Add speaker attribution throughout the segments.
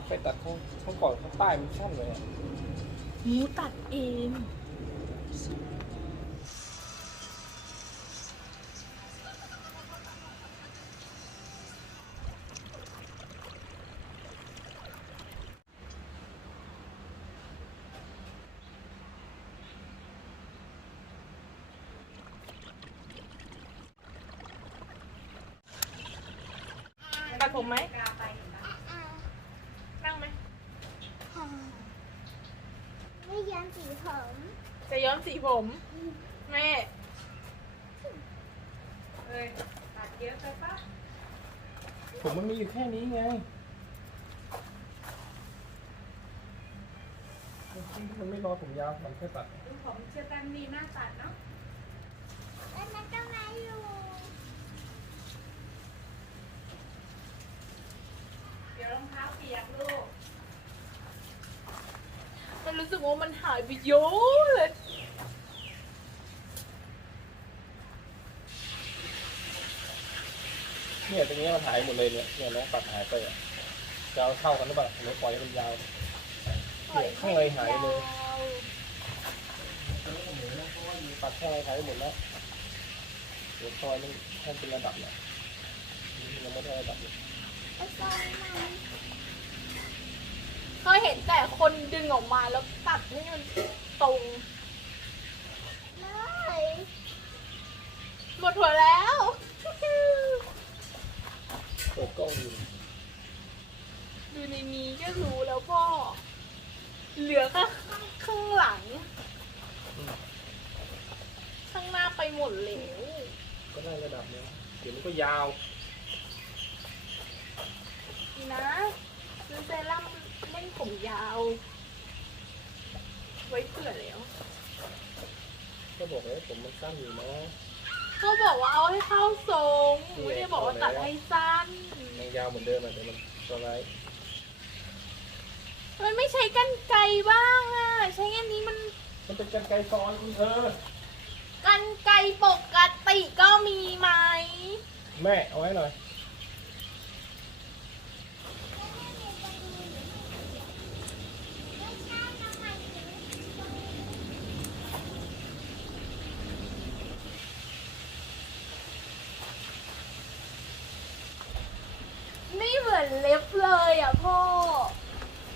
Speaker 1: เนี่ยไปตัดข้างข้างก่อนข้างใต้มันสั้นเลยอะ
Speaker 2: หมูตัดเองตัดผมไหม นั่งไหม
Speaker 3: ไม่ยันสีผม
Speaker 2: จะย้อมสีผม แม่
Speaker 4: เอ้ยตัดเยอะไปปะ
Speaker 1: ผมมันมีอยู่แค่นี้ไง มันไม่รอผมยาว มันแค่ตัด
Speaker 4: ดูผมเชื่อตันดีหน้าตัดเนาะ
Speaker 3: แล้วมันก็มาอยู่
Speaker 4: เดี๋ยวรองเท้าเปียกลูก
Speaker 2: มันรู้สึกว่ามันหายไปเยอะเลย
Speaker 1: เนี่ยตรงนี้มันหายหมดเลยเนี่ยเนี่ยน้องตัดหายไปอะจะเอาเท่ากันหรือเปล่าหรือปล่อยให้มันยาวเนี่ยข้างในหายเลยตัดข้างในหายไปหมดแล้วเดี๋ยวซอยมันให้เป็นระดับเนี่ยยังไม่ได้ระดับเลย
Speaker 3: ไอ้ตอนมัน
Speaker 2: เคยเห็นแต่คนดึงออกมาแล้วตัดให้มันตรง
Speaker 3: เลย
Speaker 2: หมดหัวแล้ว
Speaker 1: เปิดกล้องดู
Speaker 2: ดูในนี้ก็รู้แล้วพ่อเหลือแค่ข้างหลัง ข้างหน้าไปหมดแล้ว
Speaker 1: ก็ได้ระดับเนี้ยเดี๋ยวมันก็ยาว
Speaker 2: นี่นะซื้อเซรั่มเล่นผม ยาว ไว้เผื่อแล้ว
Speaker 1: ก็บอกเลยผมมันสั้นอยู่นะ
Speaker 2: ก็บอกว่าเอาให้เข้าทรงไม่ได้บอกว่าตัดให้สั้น
Speaker 1: มันยาวเหมือนเดิมอะแต่มันตัวไร
Speaker 2: มันไม่ใช้กันไกรบ้างอะ ใช้อันนี้มัน
Speaker 1: มันเป็นกันไกรซ้อนคุณเธอ
Speaker 2: กันไกรปกติก็มีไหม
Speaker 1: แม่เอาไว้หน่อย
Speaker 2: ไม่เหมือนเล็บเลยอะพ่อ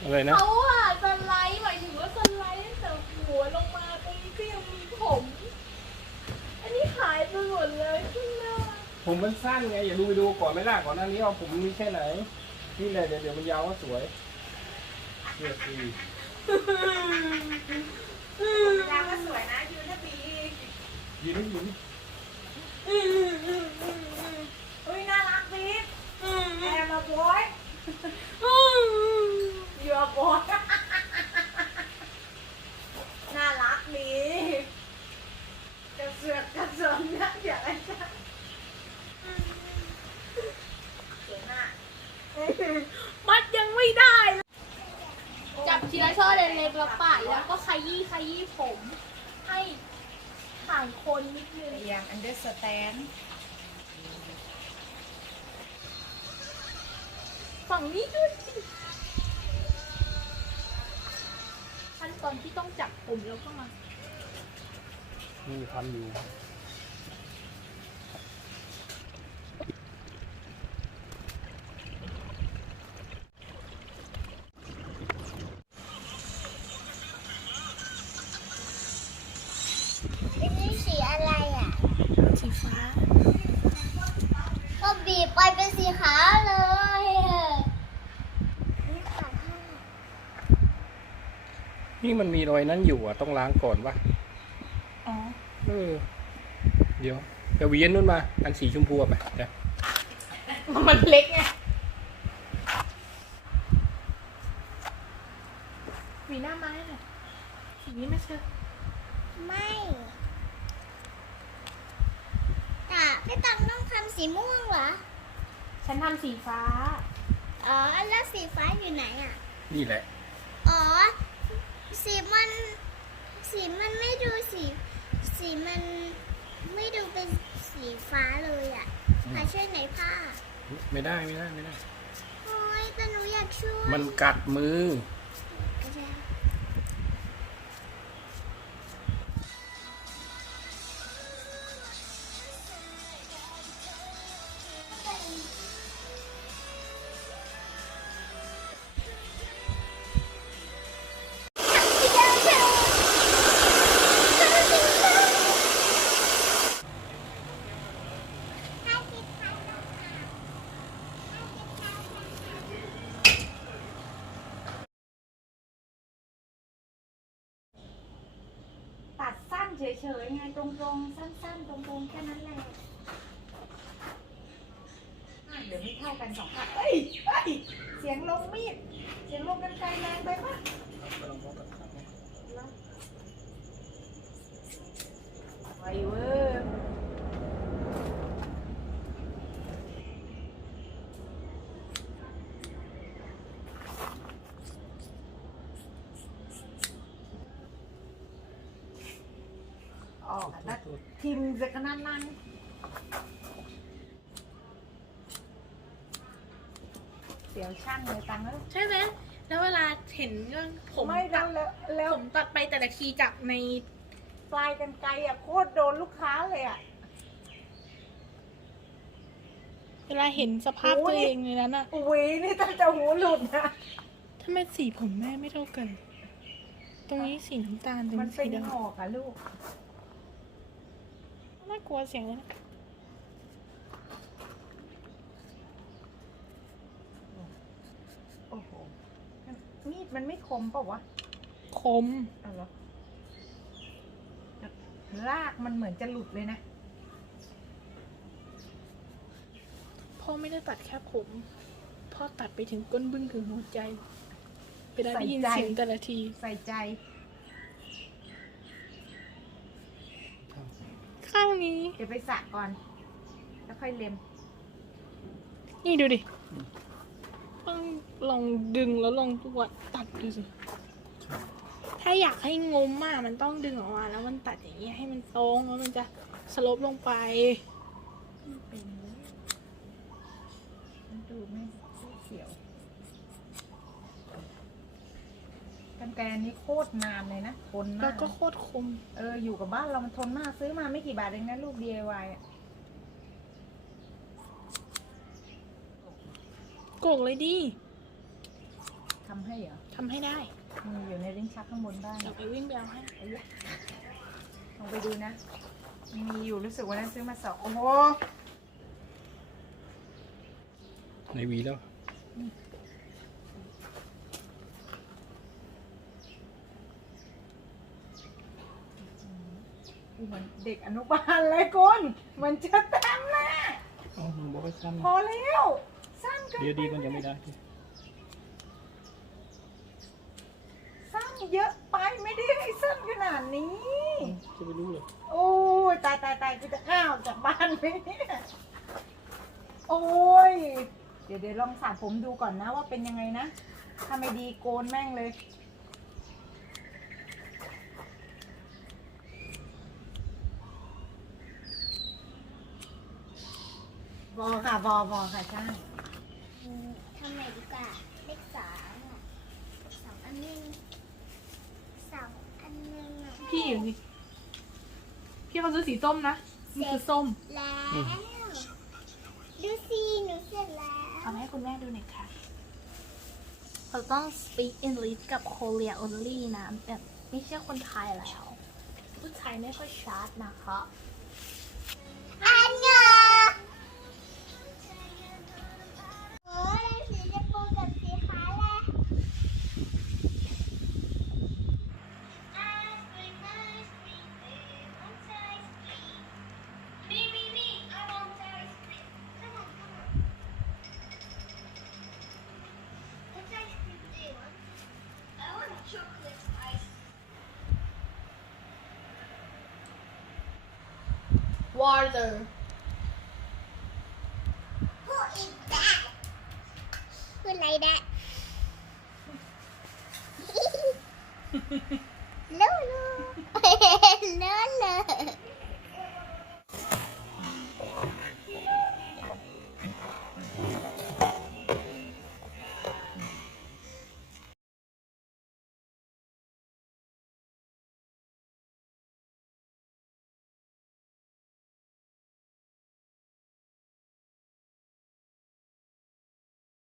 Speaker 1: อะไรนะ
Speaker 2: เขาอะสไลด์หมายถึงว่าสไลด์ตั้งแต่หัวลงมาตรงนี้ก็ยังมีผม อันนี้หายไปหมดเลยข้างหน้า
Speaker 1: ผมมันสั้นไงอย่าดูไปดูก่อนไหม่ล่ะก่อนหน้านี้เอาผมมีแค่ไหน นี่แหละเดี๋ยวเดี๋ยวมันยาวก็สวยเสื้อสี
Speaker 4: ดาวก็สวยนะยูนาบี
Speaker 1: ยืนนี่ยืนนี่
Speaker 4: อุ้ยน่ารักบีบ แอมมาบอยยูอาบอยน่ารักดีกระเสือกกระเสือกนะอย่าอะไรจ้ะสวยมาก
Speaker 2: มัดยังไม่ได้เลยจับทีละช่อเล็กๆแล้วปาดแล้วก็ขยี้ขยี้ผม ให้ห่างคนนิดนึง
Speaker 4: อย่างอันเดอร์สแตน
Speaker 2: ฝั่งนี้ด้วยสิขั้นตอนที่ต้องจับผมแล้วก็มา
Speaker 1: นี่ทำอยู่
Speaker 3: อันนี้สีอะไรอะ
Speaker 2: สีฟ้า
Speaker 3: ก็บีบไปเป็นสีขาวเลยนี่ตัดให้
Speaker 1: นี่มันมีรอยนั้นอยู่อะต้องล้างก่อนวะ
Speaker 2: อ๋อ
Speaker 1: เออ เดี๋ยวไปหวีอันนู้นมา อันสีชมพูอะไปเดี๋ยว
Speaker 2: มันเล็กไงหวีหน้าไม้หน่อยสีนี้ไม่ใช่
Speaker 3: ไม่แต่พี่ตังต้องทำสีม่วงเหรอ
Speaker 2: ฉันทำสีฟ้า
Speaker 3: อ๋อ แล้วสีฟ้าอยู่ไหนอะ
Speaker 1: นี่แหละ
Speaker 3: อ๋อ สีมันสีมันไม่ดูสี สีมันไม่ดูเป็นสีฟ้าเลยอะ
Speaker 1: อืม
Speaker 3: หาช่วยไหนอยผ้า
Speaker 1: ไม่ได้ไม่ได้ไม่ได้
Speaker 3: โอ้ยแต่หนูอยากช่วย
Speaker 1: มันกัดมือ
Speaker 4: ลงตรงๆ สั้นๆ ตรงๆ แค่นั้นแหละอะเดี๋ยวไม่เท่ากันสองข้างเอ้ยเอ้ย เสียงลงมีด เสียงลงกันไกลแรงไปปะไวเวอร์ ออกแล้วทิมจะขนาดนั้นเดี๋ยวช่างเลยตังค์แล้ว
Speaker 2: ใช่ไหมแล้วเวลาเห็นเรื่องผม
Speaker 4: ไม่
Speaker 2: ตั
Speaker 4: แล้
Speaker 2: ด
Speaker 4: วแล้ว
Speaker 2: ผมตัดไปแต่ละทีจากใน
Speaker 4: ปลายกันไกลอะโคตรโดนลูกค้าเลยอะ
Speaker 2: เวลาเห็นสภาพ
Speaker 4: โอ้ย
Speaker 2: ตัวเองในนั้นอะ
Speaker 4: อุ้ยนี่ตั้งจะหูหลุดนะ
Speaker 2: ทำไมสีผมแม่ไม่เท่ากัน ตรงนี้สีน้ำตาลตรง
Speaker 4: มัน
Speaker 2: นี้
Speaker 4: เป็
Speaker 2: สี
Speaker 4: น
Speaker 2: ด
Speaker 4: หอกอะลูกำ
Speaker 2: น่ากลัวเสียงเลยนะ
Speaker 4: โอ้โหมันมีดมันไม่คมเปล่าวะ
Speaker 2: คม
Speaker 4: เอาเหรอลากมันเหมือนจะหลุดเลยนะ
Speaker 2: พ่อไม่ได้ตัดแค่ผม พ่อตัดไปถึงก้นบึ้งถึงหัวใจ ไปได้ได้ยิน
Speaker 4: ใส่ใจ
Speaker 2: เสียงแต่ละที
Speaker 4: ใส่ใจ
Speaker 2: ข้างนี้
Speaker 4: เดี๋ยวไปสระก่อน แล้วค่อยเล็ม
Speaker 2: นี่ดูดิต้องลองดึงแล้วลองวัดตัดดูสิ ถ้าอยากให้งมมากมันต้องดึงออกมาแล้วมันตัดอย่างนี้ยให้มันตรงแล้วมันจะสลบลงไป
Speaker 4: เป็นเลยมันดูไม่เสียว กัน แกรอันนี้โคตรนานเลยนะทน
Speaker 2: แล้
Speaker 4: มาวก
Speaker 2: ก็โคตรคม
Speaker 4: เอออยู่กับบ้านเรามันทนมากซื้อมาไม่กี่บาทเองนะลูก DIY อะ
Speaker 2: โกกเลยดิ
Speaker 4: ทำให้เหรอ
Speaker 2: ทำให้ได้
Speaker 4: มีอยู่ในลิ้นชักข้างบนบ้าน
Speaker 2: เดี๋ยวไปวิ่งไปเอาให้
Speaker 4: ลองไปดูนะ มีอยู่รู้สึกวันนั้นซื้อมาสองโอ้โห
Speaker 1: ในวีแล้ว
Speaker 4: เหมือนเด็กอนุบาลเลยคุณมันจะเต็มแม่
Speaker 1: อ๋อมึงบอกว่าสั้น
Speaker 4: พอแล้วสั้นเกิน
Speaker 1: เดี๋ยวดีมันยังไม่ได้
Speaker 4: สั้นเยอะไปไม่ได้ให้สั้นขนาดนี้
Speaker 1: จะไปรู้เลย
Speaker 4: โอ้ยตายตายตายกูจะข้าวจากบ้านไหมเนี่ยโอ้ย เดี๋ยวเดี๋ยวลองสระผมดูก่อนนะว่าเป็นยังไงนะถ้าไม่ดีโกนแม่งเลย บอค่ะบอบอค่ะช่าง
Speaker 3: ทำไหนดีกว่าเลขสามอะสองอันหนึงสองอันหนึงอะ
Speaker 2: พี่อยู่นี่พี่เขาซื้อสีส้มนะนี่คือส้ม
Speaker 3: แล้ว ดูสิหนูเสร็จแล้ว
Speaker 2: ทำให้คุณแม่ดูหน่อยค่ะเราต้อง speak English กับ Korea only นะแบบไม่ใช่คนไทยแล้ว ผู้ชายไม่ค่อยชัดนะคะ water
Speaker 3: Who is that? Who like that?